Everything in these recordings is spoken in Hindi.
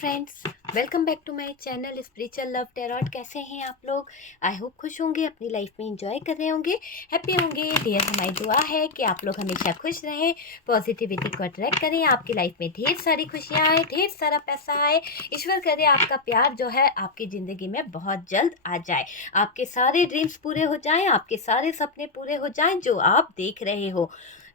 Friends, welcome back to my channel spiritual love tarot. कैसे हैं आप लोग? आई होप खुश होंगे, अपनी लाइफ में एंजॉय कर रहे होंगे, हैप्पी होंगे। डियर, हमारी दुआ है कि आप लोग हमेशा खुश रहें, पॉजिटिविटी को अट्रैक्ट करें, आपकी लाइफ में ढेर सारी खुशियाँ आए, ढेर सारा पैसा आए। ईश्वर करे आपका प्यार जो है आपकी ज़िंदगी में बहुत जल्द आ जाए, आपके सारे ड्रीम्स पूरे हो जाएँ, आपके सारे सपने पूरे हो जाएँ जो आप देख रहे हो।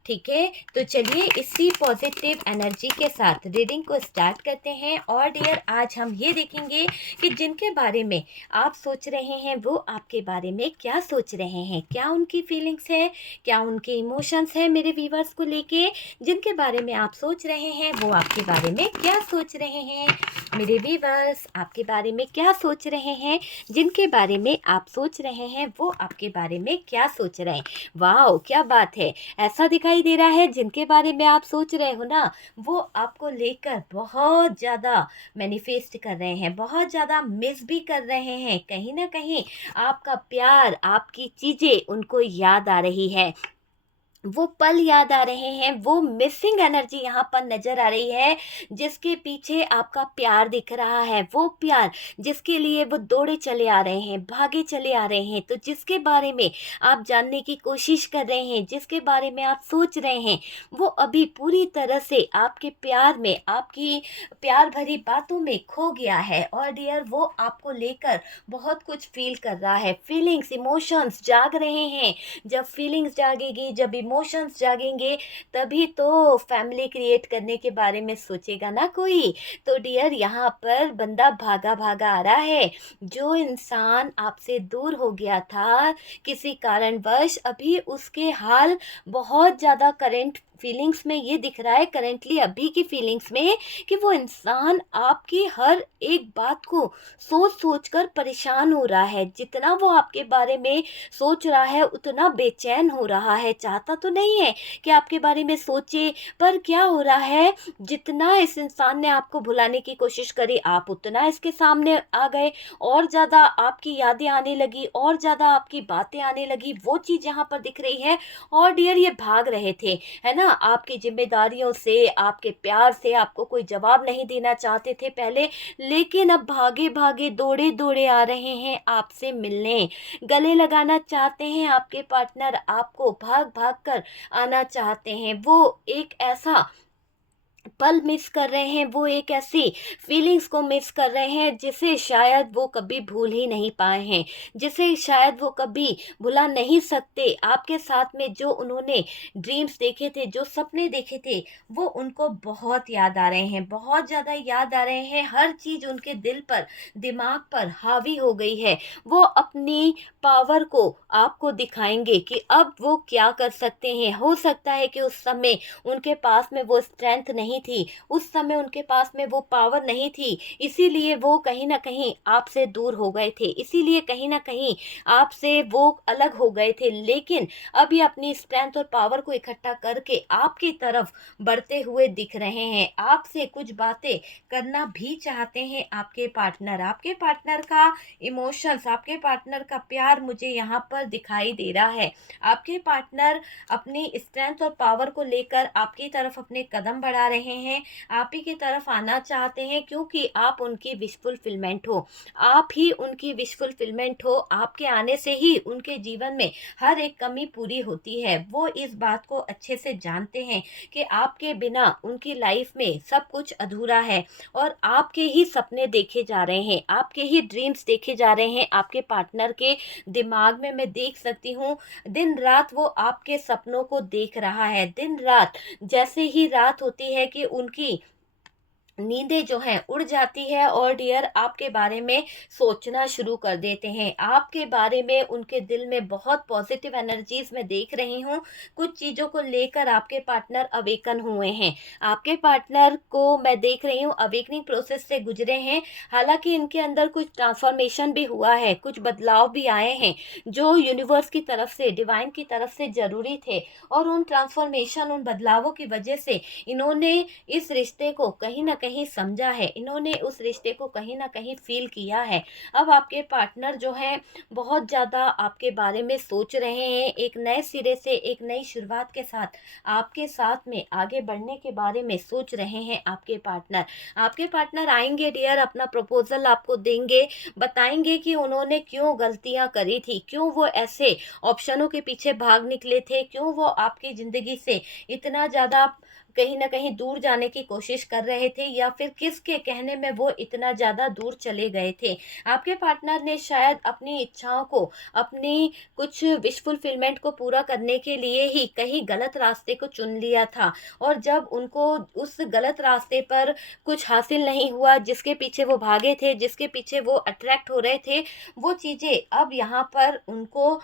ठीक है, तो चलिए इसी पॉजिटिव एनर्जी के साथ रीडिंग को स्टार्ट करते हैं। और डियर, आज हम ये देखेंगे कि जिनके बारे में आप सोच रहे हैं वो आपके बारे में क्या सोच रहे हैं, क्या उनकी फीलिंग्स है, क्या उनके इमोशंस हैं मेरे व्यूवर्स को लेके। जिनके बारे में आप सोच रहे हैं वो आपके बारे में क्या सोच रहे हैं, मेरे व्यूवर्स आपके बारे में क्या सोच रहे हैं। जिनके बारे में आप सोच रहे हैं वो आपके बारे में क्या सोच रहे हैं। वाह, क्या बात है! ऐसा दिखाई दे रहा है जिनके बारे में आप सोच रहे हो ना, वो आपको लेकर बहुत ज़्यादा मैनिफेस्ट कर रहे हैं, बहुत ज़्यादा मिस भी कर रहे हैं। कहीं न कहीं आपका प्यार, आपकी चीज़ें उनको याद आ रही है, वो पल याद आ रहे हैं, वो मिसिंग एनर्जी यहाँ पर नज़र आ रही है। जिसके पीछे आपका प्यार दिख रहा है, वो प्यार जिसके लिए वो दौड़े चले आ रहे हैं, भागे चले आ रहे हैं। तो जिसके बारे में आप जानने की कोशिश कर रहे हैं, जिसके बारे में आप सोच रहे हैं, वो अभी पूरी तरह से आपके प्यार में, आपकी प्यार भरी बातों में खो गया है। और डियर, वो आपको लेकर बहुत कुछ फील कर रहा है, फीलिंग्स, इमोशंस जाग रहे हैं। जब फीलिंग्स जागेगी, जब इमोशंस जागेंगे, तभी तो फैमिली क्रिएट करने के बारे में सोचेगा ना कोई। तो डियर, यहाँ पर बंदा भागा भागा आ रहा है। जो इंसान आपसे दूर हो गया था किसी कारणवश, अभी उसके हाल बहुत ज़्यादा करंट फीलिंग्स में ये दिख रहा है, करेंटली अभी की फीलिंग्स में, कि वो इंसान आपकी हर एक बात को सोच सोच कर परेशान हो रहा है। जितना वो आपके बारे में सोच रहा है उतना बेचैन हो रहा है। चाहता तो नहीं है कि आपके बारे में सोचे, पर क्या हो रहा है, जितना इस इंसान ने आपको भुलाने की कोशिश करी, आप उतना इसके सामने आ गए, और ज़्यादा आपकी यादें आने लगी, और ज़्यादा आपकी बातें आने लगी। वो चीज़ यहाँ पर दिख रही है। और डियर, ये भाग रहे थे, है ना, आपकी जिम्मेदारियों से, आपके प्यार से। आपको कोई जवाब नहीं देना चाहते थे पहले, लेकिन अब भागे भागे दौड़े दौड़े आ रहे हैं आपसे मिलने, गले लगाना चाहते हैं। आपके पार्टनर आपको भाग भाग कर आना चाहते हैं। वो एक ऐसा पल मिस कर रहे हैं, वो एक ऐसी फीलिंग्स को मिस कर रहे हैं जिसे शायद वो कभी भूल ही नहीं पाए हैं, जिसे शायद वो कभी भुला नहीं सकते। आपके साथ में जो उन्होंने ड्रीम्स देखे थे, जो सपने देखे थे, वो उनको बहुत याद आ रहे हैं, बहुत ज़्यादा याद आ रहे हैं। हर चीज़ उनके दिल पर, दिमाग पर हावी हो गई है। वो अपनी पावर को आपको दिखाएंगे कि अब वो क्या कर सकते हैं। हो सकता है कि उस समय उनके पास में वो स्ट्रेंथ नहीं थी, उस समय उनके पास में वो पावर नहीं थी, इसीलिए वो कहीं न कहीं आपसे दूर हो गए थे, इसीलिए कहीं न कहीं आपसे वो अलग हो गए थे। लेकिन अब ये अपनी स्ट्रेंथ और पावर को इकट्ठा करके आपकी तरफ बढ़ते हुए दिख रहे हैं। आपसे कुछ बातें करना भी चाहते हैं आपके पार्टनर। आपके पार्टनर का इमोशंस, आपके पार्टनर का प्यार मुझे यहाँ पर दिखाई दे रहा है। आपके पार्टनर अपनी स्ट्रेंथ और पावर को लेकर आपकी तरफ अपने कदम बढ़ा रहे हैं, आप ही की तरफ आना चाहते हैं, क्योंकि आप उनकी विश फुलफिलमेंट हो, आप ही उनकी विश फुलफिलमेंट हो। आपके आने से ही उनके जीवन में हर एक कमी पूरी होती है। वो इस बात को अच्छे से जानते हैं कि आपके बिना उनकी लाइफ में सब कुछ अधूरा है, और आपके ही सपने देखे जा रहे हैं, आपके ही ड्रीम्स देखे जा रहे हैं। आपके पार्टनर के दिमाग में मैं देख सकती हूँ, दिन रात वो आपके सपनों को देख रहा है। दिन रात, जैसे ही रात होती है कि उनकी नींदें जो हैं उड़ जाती है, और डियर, आपके बारे में सोचना शुरू कर देते हैं। आपके बारे में उनके दिल में बहुत पॉजिटिव एनर्जीज मैं देख रही हूँ। कुछ चीज़ों को लेकर आपके पार्टनर अवेकन हुए हैं, आपके पार्टनर को मैं देख रही हूँ अवेकनिंग प्रोसेस से गुजरे हैं। हालांकि इनके अंदर कुछ ट्रांसफॉर्मेशन भी हुआ है, कुछ बदलाव भी आए हैं जो यूनिवर्स की तरफ से, डिवाइन की तरफ से ज़रूरी थे। और उन ट्रांसफॉर्मेशन, उन बदलावों की वजह से इन्होंने इस रिश्ते को कहीं ना कहीं समझा है, इन्होंने उस रिश्ते को कहीं न कहीं फ़ील किया है। अब आपके पार्टनर जो हैं बहुत ज़्यादा आपके बारे में सोच रहे हैं, एक नए सिरे से, एक नई शुरुआत के साथ आपके साथ में आगे बढ़ने के बारे में सोच रहे हैं आपके पार्टनर। आपके पार्टनर आएँगे डियर, अपना प्रपोज़ल आपको देंगे, बताएँगे कि उन्होंने क्यों गलतियाँ करी थी, क्यों वो ऐसे ऑप्शनों के पीछे भाग निकले थे, क्यों वो आपकी ज़िंदगी से इतना ज़्यादा कहीं न कहीं दूर जाने की कोशिश कर रहे थे, या फिर किसके कहने में वो इतना ज़्यादा दूर चले गए थे। आपके पार्टनर ने शायद अपनी इच्छाओं को, अपनी कुछ विश फुलफिलमेंट को पूरा करने के लिए ही कहीं गलत रास्ते को चुन लिया था, और जब उनको उस गलत रास्ते पर कुछ हासिल नहीं हुआ, जिसके पीछे वो भागे थे, जिसके पीछे वो अट्रैक्ट हो रहे थे, वो चीज़ें अब यहाँ पर उनको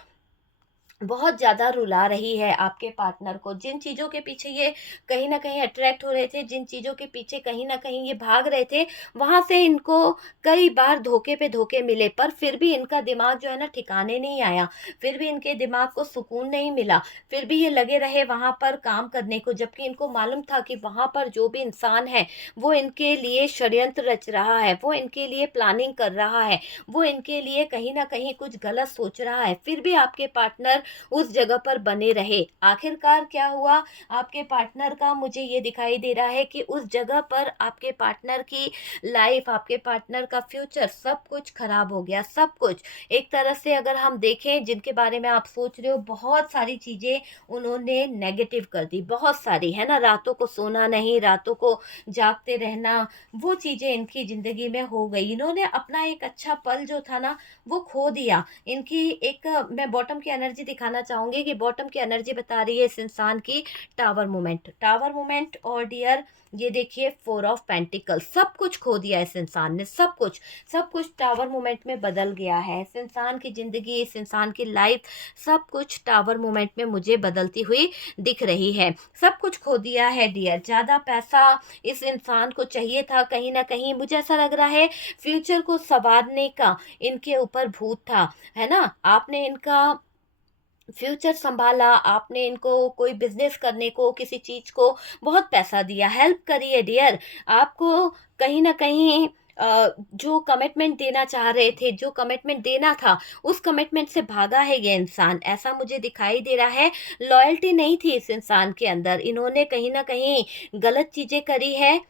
बहुत ज़्यादा रुला रही है आपके पार्टनर को। जिन चीज़ों के पीछे ये कहीं न कहीं अट्रैक्ट हो रहे थे, जिन चीज़ों के पीछे कहीं न कहीं ये भाग रहे थे, वहाँ से इनको कई बार धोखे पे धोखे मिले, पर फिर भी इनका दिमाग जो है ना ठिकाने नहीं आया, फिर भी इनके दिमाग को सुकून नहीं मिला, फिर भी ये लगे रहे वहाँ पर काम करने को, जबकि इनको मालूम था कि वहाँ पर जो भी इंसान है, वो इनके लिए षड्यंत्र रच रहा है, वो इनके लिए प्लानिंग कर रहा है, वो इनके लिए कहीं न कहीं कुछ गलत सोच रहा है, फिर भी आपके पार्टनर उस जगह पर बने रहे। आखिरकार क्या हुआ, आपके पार्टनर का मुझे ये दिखाई दे रहा है कि उस जगह पर आपके पार्टनर की लाइफ, आपके पार्टनर का फ्यूचर सब कुछ खराब हो गया, सब कुछ। एक तरह से अगर हम देखें, जिनके बारे में आप सोच रहे हो, बहुत सारी चीज़ें उन्होंने नेगेटिव कर दी, बहुत सारी, है ना? रातों को सोना नहीं, रातों को जागते रहना, वो चीज़ें इनकी ज़िंदगी में हो गई। इन्होंने अपना एक अच्छा पल जो था ना, वो खो दिया। इनकी एक मैं बॉटम की एनर्जी दिखाना चाहूँगी कि बॉटम की एनर्जी बता रही है इस इंसान की टावर मोमेंट। टावर मोमेंट और डियर ये देखिए 4 ऑफ पेंटिकल्स, सब कुछ खो दिया इस इंसान ने, सब कुछ टावर मोमेंट में बदल गया है। इस इंसान की ज़िंदगी, इस इंसान की लाइफ, सब कुछ टावर मोमेंट में मुझे बदलती हुई दिख रही है। सब कुछ खो दिया है डियर, ज़्यादा पैसा इस इंसान को चाहिए था, कहीं न कहीं मुझे ऐसा लग रहा है फ्यूचर को सँवारने का इनके ऊपर भूत था, है ना? आपने इनका फ्यूचर सँभाला, आपने इनको कोई बिज़नेस करने को, किसी चीज़ को बहुत पैसा दिया, हेल्प करी है डियर। आपको कहीं न कहीं जो कमिटमेंट देना चाह रहे थे, जो कमिटमेंट देना था, उस कमिटमेंट से भागा है ये इंसान, ऐसा मुझे दिखाई दे रहा है। लॉयल्टी नहीं थी इस इंसान के अंदर, इन्होंने कहीं न कहीं गलत चीज़ें करी है।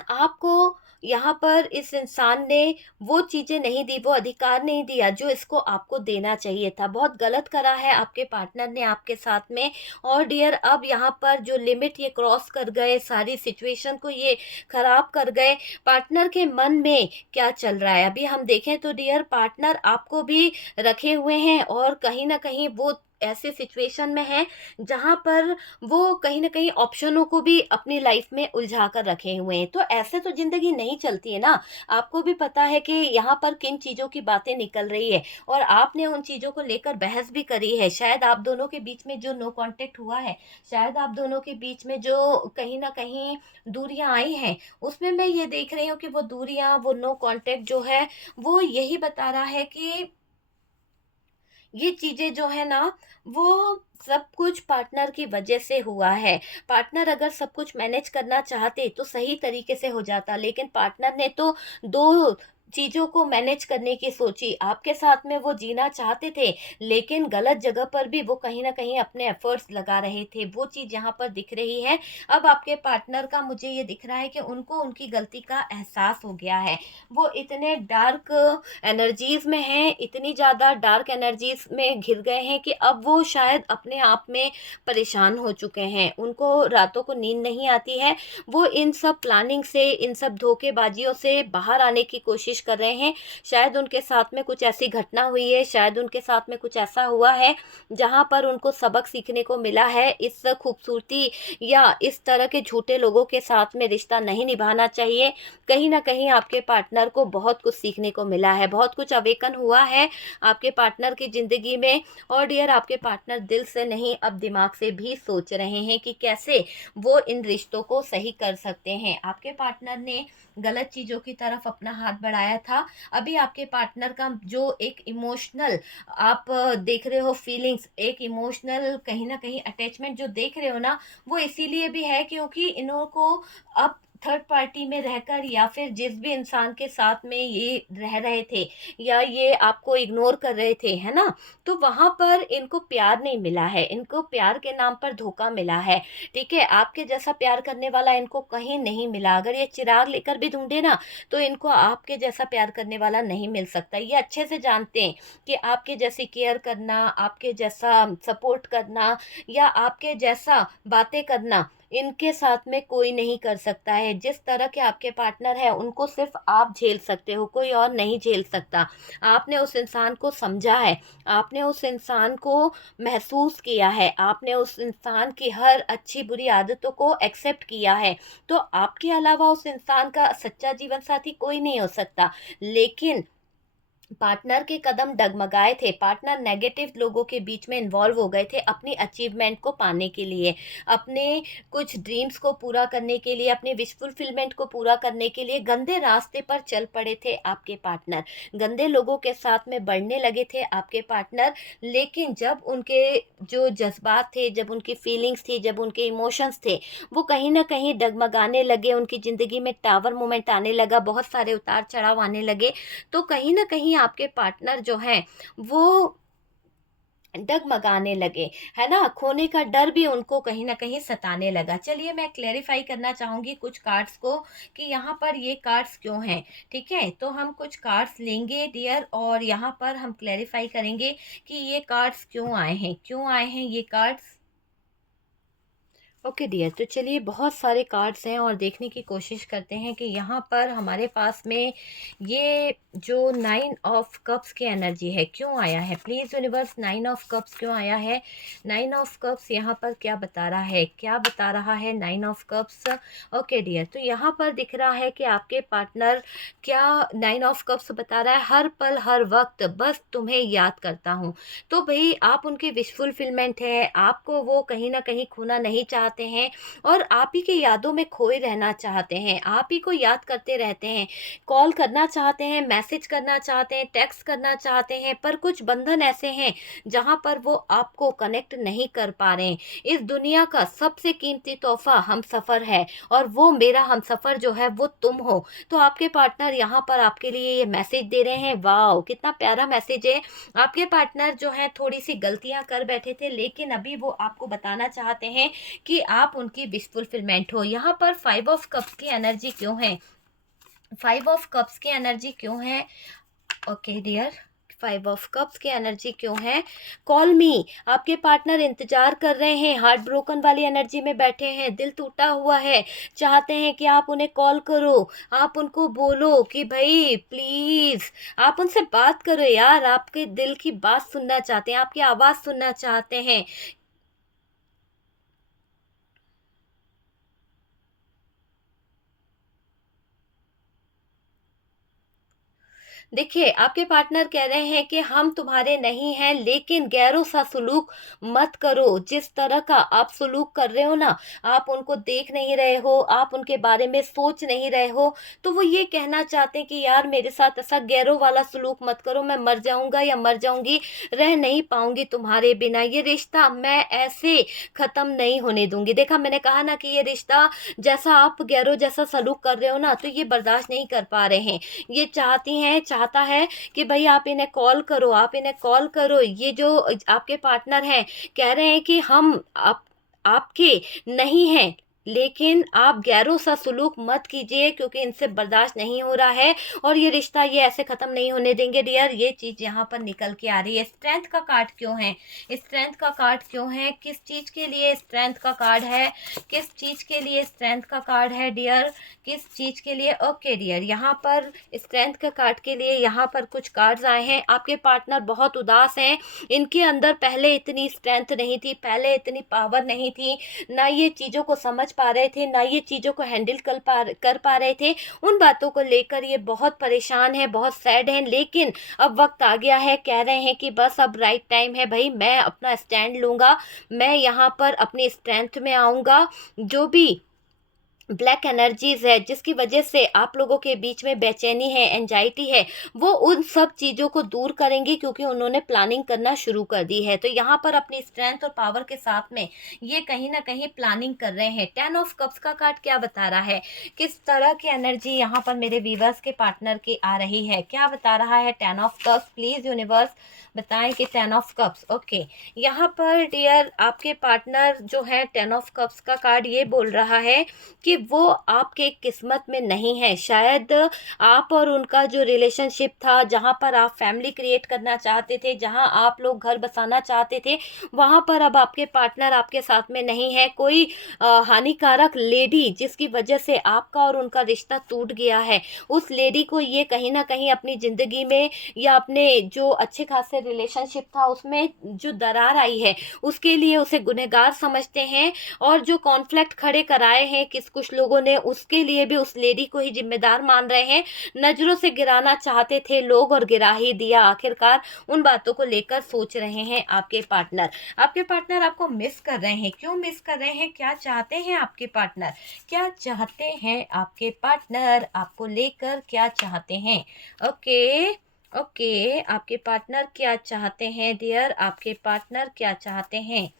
आपको यहाँ पर इस इंसान ने वो चीज़ें नहीं दी, वो अधिकार नहीं दिया जो इसको आपको देना चाहिए था। बहुत गलत करा है आपके पार्टनर ने आपके साथ में, और डियर अब यहाँ पर जो लिमिट ये क्रॉस कर गए, सारी सिचुएशन को ये ख़राब कर गए। पार्टनर के मन में क्या चल रहा है? अभी हम देखें तो डियर पार्टनर आपको भी रखे हुए हैं, और कहीं न कहीं वो ऐसे सिचुएशन में हैं जहाँ पर वो कहीं न कहीं ऑप्शनों को भी अपनी लाइफ में उलझा कर रखे हुए हैं। तो ऐसे तो ज़िंदगी नहीं चलती है ना। आपको भी पता है कि यहाँ पर किन चीज़ों की बातें निकल रही है, और आपने उन चीज़ों को लेकर बहस भी करी है। शायद आप दोनों के बीच में जो नो कॉन्टैक्ट हुआ है, शायद आप दोनों के बीच में जो कहीं न कहीं दूरियाँ आई हैं, उसमें मैं ये देख रही हूँ कि वो दूरियाँ, वो नो कॉन्टैक्ट जो है, वो यही बता रहा है कि ये चीज़ें जो है ना, वो सब कुछ पार्टनर की वजह से हुआ है। पार्टनर अगर सब कुछ मैनेज करना चाहते तो सही तरीके से हो जाता, लेकिन पार्टनर ने तो 2 चीज़ों को मैनेज करने की सोची। आपके साथ में वो जीना चाहते थे, लेकिन गलत जगह पर भी वो कहीं न कहीं अपने एफ़र्ट्स लगा रहे थे। वो चीज़ यहाँ पर दिख रही है। अब आपके पार्टनर का मुझे ये दिख रहा है कि उनको उनकी गलती का एहसास हो गया है। वो इतने डार्क एनर्जीज़ में हैं, इतनी ज़्यादा डार्क एनर्जीज़ में घिर गए हैं कि अब वो शायद अपने आप में परेशान हो चुके हैं। उनको रातों को नींद नहीं आती है। वो इन सब प्लानिंग से, इन सब धोखेबाजियों से बाहर आने की कोशिश कर रहे हैं। शायद उनके साथ में कुछ ऐसी घटना हुई है, शायद उनके साथ में कुछ ऐसा हुआ है, जहाँ पर उनको सबक सीखने को मिला है। इस खूबसूरती या इस तरह के झूठे लोगों के साथ में रिश्ता नहीं निभाना चाहिए। कहीं न कहीं आपके पार्टनर को बहुत कुछ सीखने को मिला है, बहुत कुछ अवेकन हुआ है आपके पार्टनर की ज़िंदगी में, और डियर आपके पार्टनर दिल से नहीं, अब दिमाग से भी सोच रहे हैं कि कैसे वो इन रिश्तों को सही कर सकते हैं। आपके पार्टनर ने गलत चीज़ों की तरफ अपना हाथ बढ़ाया था। अभी आपके पार्टनर का जो एक इमोशनल आप देख रहे हो फीलिंग्स, एक इमोशनल कहीं न कहीं अटैचमेंट जो देख रहे हो ना, वो इसीलिए भी है क्योंकि इन्हों को अब थर्ड पार्टी में रहकर या फिर जिस भी इंसान के साथ में ये रह रहे थे या ये आपको इग्नोर कर रहे थे, है ना, तो वहाँ पर इनको प्यार नहीं मिला है, इनको प्यार के नाम पर धोखा मिला है। ठीक है, आपके जैसा प्यार करने वाला इनको कहीं नहीं मिला। अगर ये चिराग लेकर भी ढूंढे ना, तो इनको आपके जैसा प्यार करने वाला नहीं मिल सकता। ये अच्छे से जानते हैं कि आपके जैसी केयर करना, आपके जैसा सपोर्ट करना या आपके जैसा बातें करना इनके साथ में कोई नहीं कर सकता है। जिस तरह के आपके पार्टनर है उनको सिर्फ आप झेल सकते हो, कोई और नहीं झेल सकता। आपने उस इंसान को समझा है, आपने उस इंसान को महसूस किया है, आपने उस इंसान की हर अच्छी बुरी आदतों को एक्सेप्ट किया है, तो आपके अलावा उस इंसान का सच्चा जीवन साथी कोई नहीं हो सकता। लेकिन पार्टनर के कदम डगमगाए थे, पार्टनर नेगेटिव लोगों के बीच में इन्वॉल्व हो गए थे अपनी अचीवमेंट को पाने के लिए, अपने कुछ ड्रीम्स को पूरा करने के लिए, अपने विश फुलफिलमेंट को पूरा करने के लिए गंदे रास्ते पर चल पड़े थे आपके पार्टनर, गंदे लोगों के साथ में बढ़ने लगे थे आपके पार्टनर। लेकिन जब उनके जो जज्बात थे, जब उनकी फीलिंग्स थी, जब उनके इमोशंस थे, वो कहीं ना कहीं डगमगाने लगे, उनकी ज़िंदगी में टावर मोमेंट आने लगा, बहुत सारे उतार चढ़ाव आने लगे, तो कहीं ना कहीं आपके पार्टनर जो हैं वो डगमगाने लगे, है ना, खोने का डर भी उनको कहीं ना कहीं सताने लगा। चलिए मैं क्लेरिफाई करना चाहूँगी कुछ कार्ड्स को कि यहाँ पर ये कार्ड्स क्यों हैं। ठीक है, तो हम कुछ कार्ड्स लेंगे डियर और यहाँ पर हम क्लेरिफाई करेंगे कि ये कार्ड्स क्यों आए हैं, क्यों आए हैं ये कार्ड्स। ओके डियर, तो चलिए बहुत सारे कार्ड्स हैं और देखने की कोशिश करते हैं कि यहाँ पर हमारे पास में ये जो 9 ऑफ कप्स की एनर्जी है क्यों आया है। प्लीज़ यूनिवर्स, 9 ऑफ कप्स क्यों आया है। 9 ऑफ कप्स यहाँ पर क्या बता रहा है, क्या बता रहा है 9 ऑफ कप्स। ओके डियर, तो यहाँ पर दिख रहा है कि आपके पार्टनर क्या 9 ऑफ कप्स बता रहा है, हर पल हर वक्त बस तुम्हें याद करता हूँ। तो भाई आप उनकी विश फुलफिलमेंट है, आपको वो कहीं ना कहीं खोना नहीं चाहते हैं और आप ही की यादों में खोए रहना चाहते हैं, आप ही को याद करते रहते हैं, कॉल करना चाहते हैं, मैसेज करना चाहते हैं, टेक्स्ट करना चाहते हैं, पर कुछ बंधन ऐसे हैं जहां पर वो आपको कनेक्ट नहीं कर पा रहे हैं। इस दुनिया का सबसे कीमती तोहफा हम सफ़र है और वो मेरा हम सफ़र जो है वो तुम हो। तो आपके पार्टनर यहाँ पर आपके लिए ये मैसेज दे रहे हैं। वाह, कितना प्यारा मैसेज है। आपके पार्टनर जो है थोड़ी सी गलतियां कर बैठे थे, लेकिन अभी वो आपको बताना चाहते हैं कि आप उनकी विश फुलफिलमेंट हो। यहाँ पर 5 ऑफ कप्स की एनर्जी क्यों है, 5 ऑफ कप्स की एनर्जी क्यों है। ओके डियर, 5 ऑफ कप्स की एनर्जी क्यों है। कॉल मी, आपके पार्टनर इंतजार कर रहे हैं, हार्ट ब्रोकन वाली एनर्जी में बैठे हैं, दिल टूटा हुआ है, चाहते हैं कि आप उन्हें कॉल करो, आप उनको बोलो कि भाई प्लीज़ आप उनसे बात करो यार, आपके दिल की बात सुनना चाहते हैं, आपकी आवाज़ सुनना चाहते हैं। देखिए आपके पार्टनर कह रहे हैं कि हम तुम्हारे नहीं हैं, लेकिन गैरों सा सलूक मत करो। जिस तरह का आप सलूक कर रहे हो ना, आप उनको देख नहीं रहे हो, आप उनके बारे में सोच नहीं रहे हो, तो वो ये कहना चाहते हैं कि यार मेरे साथ ऐसा गैरों वाला सलूक मत करो, मैं मर जाऊंगा या मर जाऊंगी, रह नहीं पाऊंगी तुम्हारे बिना, ये रिश्ता मैं ऐसे ख़त्म नहीं होने दूंगी। देखा, मैंने कहा ना कि ये रिश्ता जैसा आप गैरों जैसा सलूक कर रहे हो ना, तो ये बर्दाश्त नहीं कर पा रहे हैं। ये चाहता है कि भाई आप इन्हें कॉल करो, आप इन्हें कॉल करो। ये जो आपके पार्टनर हैं कह रहे हैं कि हम आपके नहीं हैं, लेकिन आप गैरों सा सलूक मत कीजिए क्योंकि इनसे बर्दाश्त नहीं हो रहा है और ये रिश्ता ये ऐसे ख़त्म नहीं होने देंगे डियर। ये चीज़ यहाँ पर निकल के आ रही है। स्ट्रेंथ का कार्ड क्यों है, स्ट्रेंथ का कार्ड क्यों है, किस चीज़ के लिए स्ट्रेंथ का कार्ड है, किस चीज़ के लिए स्ट्रेंथ का कार्ड है डियर, किस चीज़ के लिए। ओके डियर, यहाँ पर स्ट्रेंथ का कार्ड के लिए यहाँ पर कुछ कार्ड्स आए हैं। आपके पार्टनर बहुत उदास हैं, इनके अंदर पहले इतनी स्ट्रेंथ नहीं थी, पहले इतनी पावर नहीं थी, ना ये चीज़ों को समझ पा रहे थे, ना ये चीज़ों को हैंडल कर पा रहे थे। उन बातों को लेकर ये बहुत परेशान है, बहुत सैड हैं, लेकिन अब वक्त आ गया है, कह रहे हैं कि बस अब राइट टाइम है भाई, मैं अपना स्टैंड लूँगा, मैं यहाँ पर अपनी स्ट्रेंथ में आऊँगा। जो भी ब्लैक एनर्जीज है जिसकी वजह से आप लोगों के बीच में बेचैनी है, एंजाइटी है, वो उन सब चीज़ों को दूर करेंगे क्योंकि उन्होंने प्लानिंग करना शुरू कर दी है। तो यहाँ पर अपनी स्ट्रेंथ और पावर के साथ में ये कहीं ना कहीं प्लानिंग कर रहे हैं। 10 ऑफ कप्स का कार्ड क्या बता रहा है, किस तरह की एनर्जी यहाँ पर मेरे वीवर्स के पार्टनर की आ रही है, क्या बता रहा है 10 ऑफ कप्स? प्लीज़ यूनिवर्स बताएं कि 10 ऑफ कप्स। ओके, यहाँ पर डियर आपके पार्टनर जो है 10 ऑफ कप्स का कार्ड ये बोल रहा है कि वो आपके किस्मत में नहीं है। शायद आप और उनका जो रिलेशनशिप था, जहाँ पर आप फैमिली क्रिएट करना चाहते थे, जहाँ आप लोग घर बसाना चाहते थे, वहाँ पर अब आपके पार्टनर आपके साथ में नहीं है। कोई हानिकारक लेडी जिसकी वजह से आपका और उनका रिश्ता टूट गया है, उस लेडी को ये कहीं ना कहीं अपनी ज़िंदगी में या अपने जो अच्छे खासे रिलेशनशिप था उसमें जो दरार आई है, उसके लिए उसे गुनहगार समझते हैं। और जो कॉन्फ्लिक्ट खड़े कराए हैं कुछ लोगों ने, उसके लिए भी उस लेडी को ही जिम्मेदार मान रहे हैं। नजरों से गिराना चाहते थे लोग और गिरा ही दिया। आखिरकार उन बातों को लेकर सोच रहे हैं आपके पार्टनर। आपके पार्टनर आपको मिस कर रहे हैं। क्यों मिस कर रहे हैं, क्या चाहते हैं आपके पार्टनर, क्या चाहते हैं आपके पार्टनर आपको लेकर, क्या चाहते हैं? ओके ओके, आपके पार्टनर क्या चाहते हैं डियर, आपके पार्टनर क्या चाहते हैं,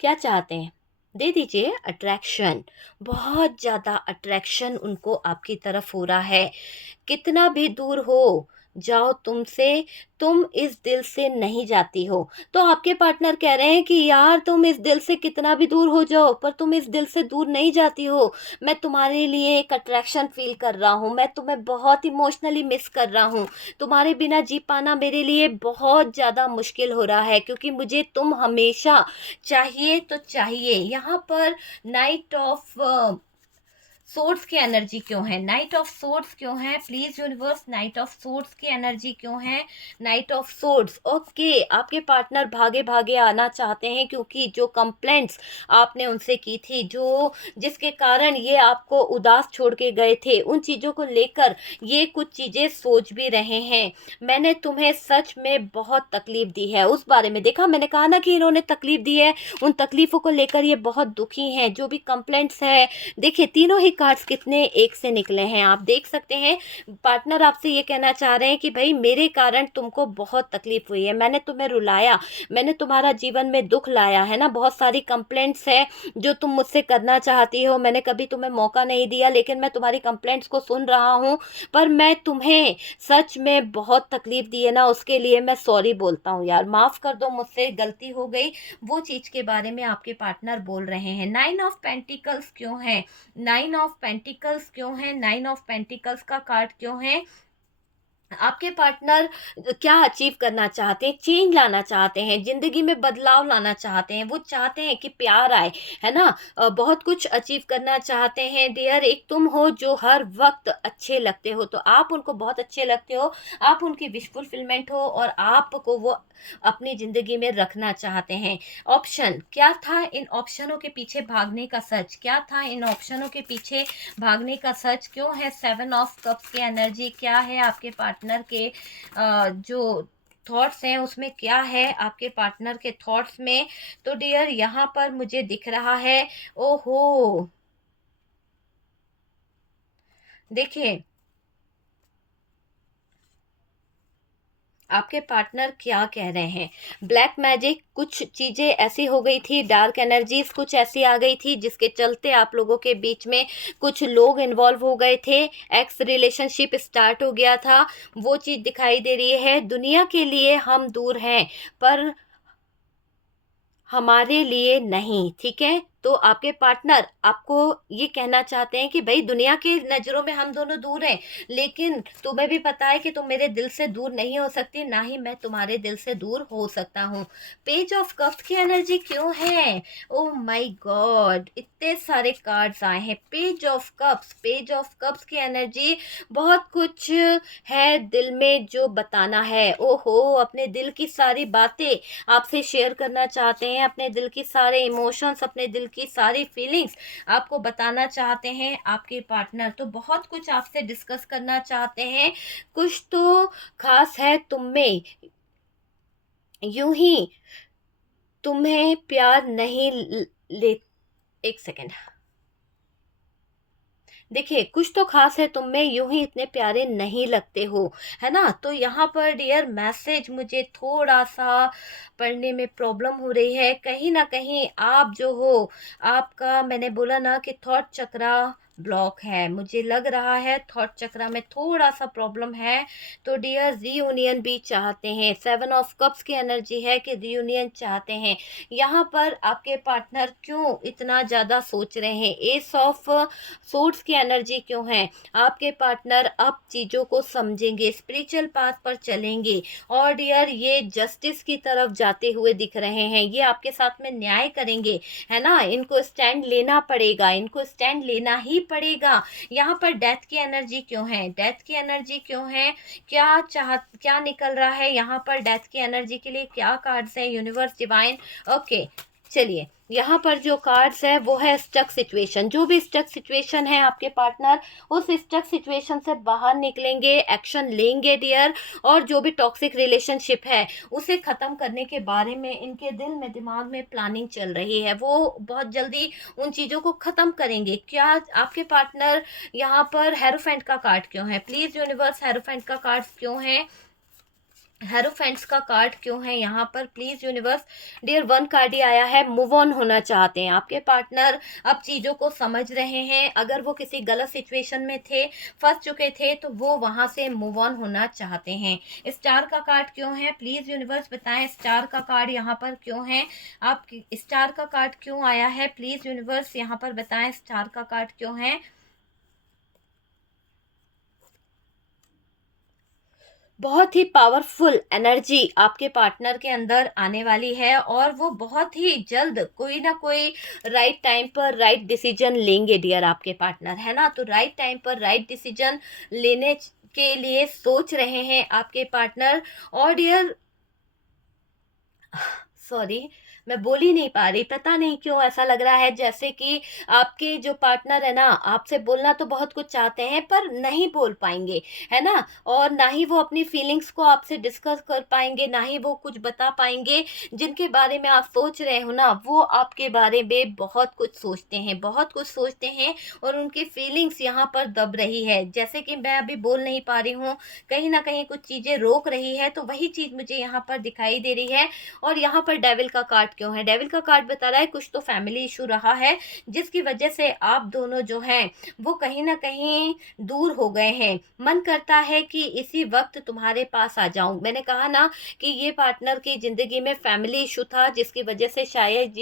क्या चाहते हैं? दे दीजिए। अट्रैक्शन, बहुत ज़्यादा अट्रैक्शन उनको आपकी तरफ हो रहा है। कितना भी दूर हो जाओ तुमसे, तुम इस दिल से नहीं जाती हो। तो आपके पार्टनर कह रहे हैं कि यार तुम इस दिल से कितना भी दूर हो जाओ पर तुम इस दिल से दूर नहीं जाती हो। मैं तुम्हारे लिए एक अट्रैक्शन फील कर रहा हूँ, मैं तुम्हें बहुत इमोशनली मिस कर रहा हूँ। तुम्हारे बिना जी पाना मेरे लिए बहुत ज़्यादा मुश्किल हो रहा है क्योंकि मुझे तुम हमेशा चाहिए तो चाहिए। यहाँ पर नाइट ऑफ सोर्ड्स की एनर्जी क्यों है, नाइट ऑफ सोर्ड्स क्यों है? Please universe, night of swords की एनर्जी क्यों है? नाइट ऑफ सोर्ड्स, ओके, आपके पार्टनर भागे भागे आना चाहते हैं क्योंकि जो कंप्लेंट्स आपने उनसे की थी, जो जिसके कारण ये आपको उदास छोड़ के गए थे, उन चीज़ों को लेकर ये कुछ चीज़ें सोच भी रहे हैं। मैंने तुम्हें सच में बहुत तकलीफ दी है, उस बारे में देखा, मैंने कहा ना कि इन्होंने तकलीफ दी है, उन तकलीफ़ों को लेकर ये बहुत दुखी हैं। जो भी कंप्लेंट्स है, देखिए तीनों ही कार्ड्स कितने एक से निकले हैं, आप देख सकते हैं। पार्टनर आपसे ये कहना चाह रहे हैं कि भाई मेरे कारण तुमको बहुत तकलीफ हुई है, मैंने तुम्हें रुलाया, मैंने तुम्हारा जीवन में दुख लाया है ना। बहुत सारी कंप्लेंट्स है जो तुम मुझसे करना चाहती हो, मैंने कभी तुम्हें मौका नहीं दिया, लेकिन मैं तुम्हारी कंप्लेंट्स को सुन रहा हूँ। पर मैं तुम्हें सच में बहुत तकलीफ दी है ना, उसके लिए मैं सॉरी बोलता हूँ यार, माफ़ कर दो, मुझसे गलती हो गई। वो चीज़ के बारे में आपके पार्टनर बोल रहे हैं। 9 ऑफ पेंटिकल्स क्यों है, 9 ऑफ पेंटिकल्स क्यों है, 9 ऑफ पेंटिकल्स का कार्ड क्यों है? आपके पार्टनर क्या अचीव करना चाहते हैं, चेंज लाना चाहते हैं, ज़िंदगी में बदलाव लाना चाहते हैं। वो चाहते हैं कि प्यार आए, है ना। बहुत कुछ अचीव करना चाहते हैं डियर। एक तुम हो जो हर वक्त अच्छे लगते हो, तो आप उनको बहुत अच्छे लगते हो, आप उनकी विश फुलफिलमेंट हो और आपको वो अपनी ज़िंदगी में रखना चाहते हैं। ऑप्शन क्या था, इन ऑप्शनों के पीछे भागने का सच क्या था, इन ऑप्शनों के पीछे भागने का सच क्यों है? 7 ऑफ कप्स की एनर्जी क्या है आपके पार्टनर के? जो थॉट्स हैं उसमें क्या है आपके पार्टनर के थॉट्स में? तो डियर यहाँ पर मुझे दिख रहा है, ओहो, देखिए आपके पार्टनर क्या कह रहे हैं। ब्लैक मैजिक, कुछ चीज़ें ऐसी हो गई थी, डार्क एनर्जीज कुछ ऐसी आ गई थी जिसके चलते आप लोगों के बीच में कुछ लोग इन्वॉल्व हो गए थे, एक्स रिलेशनशिप स्टार्ट हो गया था। वो चीज़ दिखाई दे रही है। दुनिया के लिए हम दूर हैं पर हमारे लिए नहीं, ठीक है। तो आपके पार्टनर आपको ये कहना चाहते हैं कि भाई दुनिया की नज़रों में हम दोनों दूर हैं, लेकिन तुम्हें भी पता है कि तुम मेरे दिल से दूर नहीं हो सकती, ना ही मैं तुम्हारे दिल से दूर हो सकता हूँ। पेज ऑफ कप्स की एनर्जी क्यों है? ओह माय गॉड, इतने सारे कार्ड्स आए हैं। Page of cups, page of cups की एनर्जी, बहुत कुछ है दिल में जो बताना है। ओहो, अपने दिल की सारी बातें आपसे शेयर करना चाहते हैं, अपने दिल की सारे इमोशंस, अपने दिल की सारी फीलिंग्स आपको बताना चाहते हैं आपके पार्टनर। तो बहुत कुछ आपसे डिस्कस करना चाहते हैं, कुछ तो खास है तुम में। यूं ही तुम्हें प्यार नहीं ले, एक सेकेंड। देखिए, कुछ तो खास है तुम में, यूं ही इतने प्यारे नहीं लगते हो, है ना। तो यहाँ पर डियर मैसेज मुझे थोड़ा सा पढ़ने में प्रॉब्लम हो रही है। कहीं ना कहीं आप जो हो, आपका मैंने बोला ना कि थॉट चक्रा ब्लॉक है, मुझे लग रहा है थॉट चक्रा में थोड़ा सा प्रॉब्लम है। तो डियर रीयूनियन भी चाहते हैं, 7 ऑफ कप्स की एनर्जी है कि रीयूनियन चाहते हैं। यहाँ पर आपके पार्टनर क्यों इतना ज़्यादा सोच रहे हैं, एस ऑफ सोर्स की एनर्जी क्यों है। आपके पार्टनर अब चीज़ों को समझेंगे, स्पिरिचुअल पाथ पर चलेंगे, और डियर ये जस्टिस की तरफ जाते हुए दिख रहे हैं, ये आपके साथ में न्याय करेंगे, है ना। इनको स्टैंड लेना पड़ेगा, इनको स्टैंड लेना ही पड़ेगा। यहाँ पर डेथ की एनर्जी क्यों है, डेथ की एनर्जी क्यों है, क्या निकल रहा है यहाँ पर डेथ की एनर्जी के लिए, क्या कार्ड्स है यूनिवर्स डिवाइन। ओके, चलिए, यहाँ पर जो कार्ड्स है वो है स्टक सिचुएशन। जो भी स्टक सिचुएशन है आपके पार्टनर उस स्टक सिचुएशन से बाहर निकलेंगे, एक्शन लेंगे डियर। और जो भी टॉक्सिक रिलेशनशिप है उसे ख़त्म करने के बारे में इनके दिल में दिमाग में प्लानिंग चल रही है, वो बहुत जल्दी उन चीज़ों को ख़त्म करेंगे। क्या आपके पार्टनर यहाँ पर हेरोफेंट का कार्ड क्यों है, प्लीज़ यूनिवर्स हेरोफेंट का कार्ड क्यों है, हेरोफेंट्स का कार्ड क्यों है यहाँ पर, प्लीज यूनिवर्स। डियर 1 कार्ड ही आया है, मूव ऑन होना चाहते हैं आपके पार्टनर, अब चीज़ों को समझ रहे हैं। अगर वो किसी गलत सिचुएशन में थे, फंस चुके थे, तो वो वहाँ से मूव ऑन होना चाहते हैं। स्टार का कार्ड क्यों है, प्लीज यूनिवर्स बताएं, स्टार का कार्ड यहाँ पर क्यों है, आप स्टार का कार्ड क्यों आया है, प्लीज यूनिवर्स यहाँ पर बताएं, स्टार का कार्ड क्यों है। बहुत ही पावरफुल एनर्जी आपके पार्टनर के अंदर आने वाली है, और वो बहुत ही जल्द कोई ना कोई राइट टाइम पर राइट डिसीजन लेंगे डियर आपके पार्टनर, है ना। तो राइट टाइम पर राइट डिसीजन लेने के लिए सोच रहे हैं आपके पार्टनर। और डियर सॉरी, मैं बोल ही नहीं पा रही, पता नहीं क्यों ऐसा लग रहा है जैसे कि आपके जो पार्टनर है ना, आपसे बोलना तो बहुत कुछ चाहते हैं पर नहीं बोल पाएंगे, है ना। और ना ही वो अपनी फीलिंग्स को आपसे डिस्कस कर पाएंगे, ना ही वो कुछ बता पाएंगे। जिनके बारे में आप सोच रहे हो ना, वो आपके बारे में बहुत कुछ सोचते हैं, बहुत कुछ सोचते हैं, और उनकी फीलिंग्स यहाँ पर दब रही है। जैसे कि मैं अभी बोल नहीं पा रही हूँ, कहीं ना कहीं कुछ चीज़ें रोक रही है, तो वही चीज़ मुझे यहाँ पर दिखाई दे रही है। और यहाँ पर डेविल का कार्ड क्यों है, डेविल का कार्ड बता रहा है कुछ तो फैमिली इशू रहा है, जिसकी वजह से आप दोनों जो हैं वो कहीं ना कहीं दूर हो गए हैं। मन करता है कि इसी वक्त तुम्हारे पास आ जाऊं। मैंने कहा ना कि ये पार्टनर की जिंदगी में फैमिली इशू था, जिसकी वजह से शायद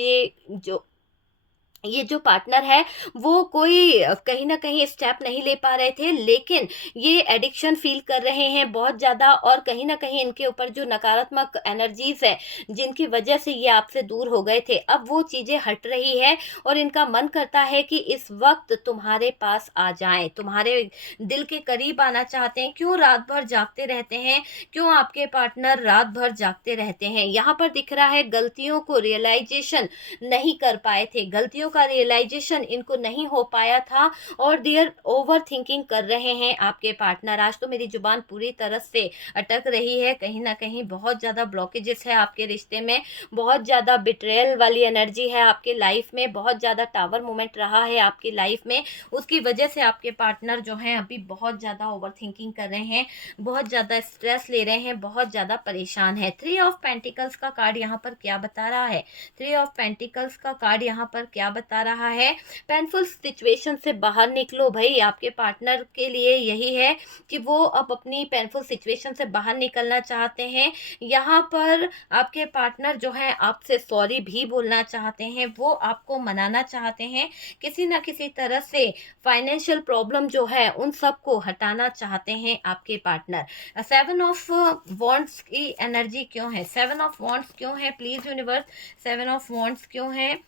ये जो पार्टनर है वो कोई कहीं ना कहीं स्टेप नहीं ले पा रहे थे, लेकिन ये एडिक्शन फील कर रहे हैं बहुत ज़्यादा, और कहीं ना कहीं इनके ऊपर जो नकारात्मक एनर्जीज है जिनकी वजह से ये आपसे दूर हो गए थे, अब वो चीज़ें हट रही है, और इनका मन करता है कि इस वक्त तुम्हारे पास आ जाएं, तुम्हारे दिल के करीब आना चाहते हैं। क्यों रात भर जागते रहते हैं, क्यों आपके पार्टनर रात भर जागते रहते हैं। यहाँ पर दिख रहा है गलतियों को रियलाइजेशन नहीं कर पाए थे, गलतियों का रियलाइजेशन इनको नहीं हो पाया था, और देयर ओवर थिंकिंग कर रहे हैं आपके पार्टनर। आज तो मेरी जुबान पूरी तरह से अटक रही है, कहीं ना कहीं बहुत ज़्यादा ब्लॉकेजेस है आपके रिश्ते में, बहुत ज़्यादा बिट्रेयल वाली एनर्जी है आपके लाइफ में, बहुत ज़्यादा टावर मोमेंट रहा है आपकी लाइफ में। उसकी वजह से आपके पार्टनर जो हैं अभी बहुत ज़्यादा ओवर थिंकिंग कर रहे हैं, बहुत ज़्यादा स्ट्रेस ले रहे हैं, बहुत ज़्यादा परेशान है। 3 ऑफ पेंटिकल्स का कार्ड यहाँ पर क्या बता रहा है, 3 ऑफ पेंटिकल्स का कार्ड यहाँ पर क्या बता रहा है, पेनफुल सिचुएशन से बाहर निकलो भाई। आपके पार्टनर के लिए यही है कि वो अब अपनी पेनफुल सिचुएशन से बाहर निकलना चाहते हैं। यहाँ पर आपके पार्टनर जो है आपसे सॉरी भी बोलना चाहते हैं, वो आपको मनाना चाहते हैं, किसी ना किसी तरह से फाइनेंशियल प्रॉब्लम जो है उन सब को हटाना चाहते हैं आपके पार्टनर। 7 ऑफ वॉन्ड्स की एनर्जी क्यों है, 7 ऑफ वॉन्ड्स क्यों है, प्लीज यूनिवर्स 7 ऑफ वॉन्ड्स क्यों है।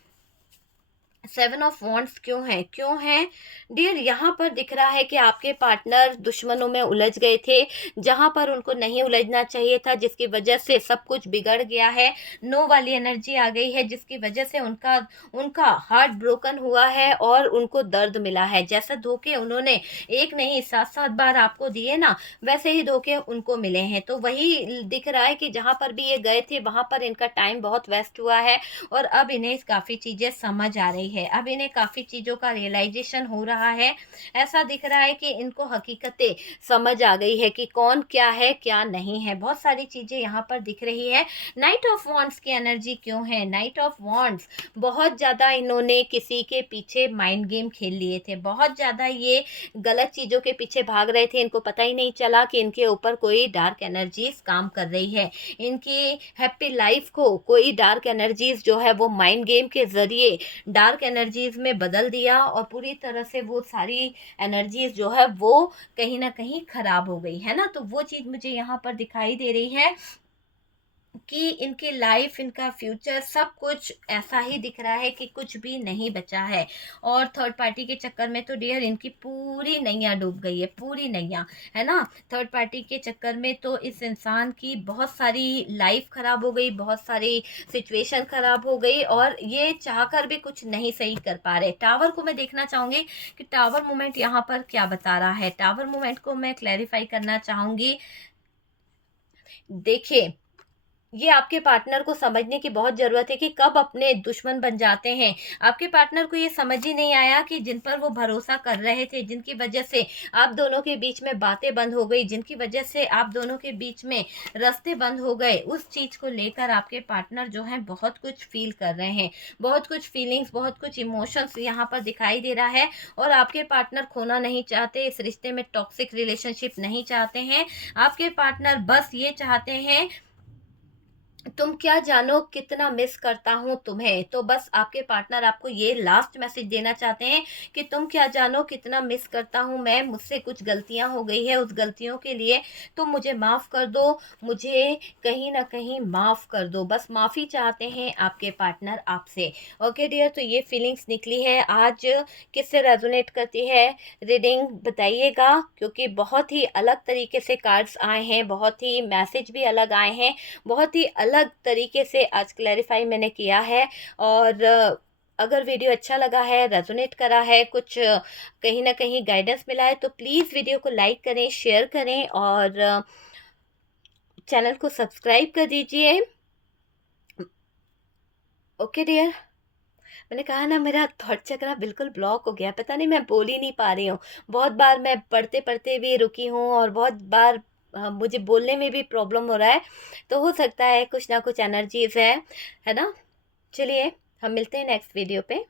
सेवन ऑफ वॉन्ड्स क्यों है डियर? यहाँ पर दिख रहा है कि आपके पार्टनर दुश्मनों में उलझ गए थे, जहाँ पर उनको नहीं उलझना चाहिए था, जिसकी वजह से सब कुछ बिगड़ गया है। नो वाली एनर्जी आ गई है, जिसकी वजह से उनका उनका हार्ट ब्रोकन हुआ है और उनको दर्द मिला है। जैसा धोखे उन्होंने एक नहीं 7-7 बार आपको दिए ना, वैसे ही धोखे उनको मिले हैं। तो वही दिख रहा है कि जहाँ पर भी ये गए थे वहाँ पर इनका टाइम बहुत वेस्ट हुआ है और अब इन्हें काफ़ी चीज़ें समझ आ रही है, अब इन्हें काफ़ी चीज़ों का रियलाइजेशन हो रहा है। ऐसा दिख रहा है कि इनको हकीकतें समझ आ गई है कि कौन क्या है क्या नहीं है। बहुत सारी चीज़ें यहाँ पर दिख रही है। नाइट ऑफ वॉन्ड्स की एनर्जी क्यों है? नाइट ऑफ वॉन्ड्स, बहुत ज़्यादा इन्होंने किसी के पीछे माइंड गेम खेल लिए थे, बहुत ज़्यादा ये गलत चीज़ों के पीछे भाग रहे थे। इनको पता ही नहीं चला कि इनके ऊपर कोई डार्क एनर्जीज काम कर रही है। इनकी हैप्पी लाइफ को कोई डार्क एनर्जीज जो है वो माइंड गेम के ज़रिए डार्क एनर्जीज में बदल दिया और पूरी तरह से वो सारी एनर्जीज जो है वो कहीं ना कहीं खराब हो गई है ना। तो वो चीज़ मुझे यहाँ पर दिखाई दे रही है कि इनकी लाइफ, इनका फ्यूचर, सब कुछ ऐसा ही दिख रहा है कि कुछ भी नहीं बचा है। और थर्ड पार्टी के चक्कर में तो डियर इनकी पूरी नैया डूब गई है, पूरी नैया, है ना। थर्ड पार्टी के चक्कर में तो इस इंसान की बहुत सारी लाइफ खराब हो गई, बहुत सारी सिचुएशन खराब हो गई और ये चाहकर भी कुछ नहीं सही कर पा रहे। टावर को मैं देखना चाहूँगी कि टावर मूवमेंट यहाँ पर क्या बता रहा है। टावर मूवमेंट को मैं क्लैरिफाई करना चाहूँगी। देखिए, ये आपके पार्टनर को समझने की बहुत ज़रूरत है कि कब अपने दुश्मन बन जाते हैं। आपके पार्टनर को ये समझ ही नहीं आया कि जिन पर वो भरोसा कर रहे थे, जिनकी वजह से आप दोनों के बीच में बातें बंद हो गई, जिनकी वजह से आप दोनों के बीच में रास्ते बंद हो गए, उस चीज़ को लेकर आपके पार्टनर जो हैं बहुत कुछ फ़ील कर रहे हैं। बहुत कुछ फीलिंग्स, बहुत कुछ इमोशंस यहाँ पर दिखाई दे रहा है और आपके पार्टनर खोना नहीं चाहते, इस रिश्ते में टॉक्सिक रिलेशनशिप नहीं चाहते हैं। आपके पार्टनर बस ये चाहते हैं, तुम क्या जानो कितना मिस करता हूँ तुम्हें। तो बस आपके पार्टनर आपको ये लास्ट मैसेज देना चाहते हैं कि तुम क्या जानो कितना मिस करता हूँ मैं, मुझसे कुछ गलतियाँ हो गई है, उस गलतियों के लिए तुम मुझे माफ़ कर दो, मुझे कहीं ना कहीं माफ़ कर दो। बस माफ़ी चाहते हैं आपके पार्टनर आपसे। ओके डियर, तो ये फीलिंग्स निकली है। आज किससे रेजोनेट करती है रीडिंग बताइएगा, क्योंकि बहुत ही अलग तरीके से कार्ड्स आए हैं, बहुत ही मैसेज भी अलग आए हैं, बहुत ही अलग तरीके से आज क्लैरिफाई मैंने किया है। और अगर वीडियो अच्छा लगा है, रेजोनेट करा है, कुछ कहीं ना कहीं गाइडेंस मिला है, तो प्लीज़ वीडियो को लाइक करें, शेयर करें और चैनल को सब्सक्राइब कर दीजिए। ओके डियर, मैंने कहा ना मेरा थॉट चक्रा बिल्कुल ब्लॉक हो गया, पता नहीं मैं बोल ही नहीं पा रही हूँ। बहुत बार मैं पढ़ते पढ़ते भी रुकी हूँ और बहुत बार मुझे बोलने में भी प्रॉब्लम हो रहा है। तो हो सकता है कुछ ना कुछ एनर्जीज है ना। चलिए, हम मिलते हैं नेक्स्ट वीडियो पे।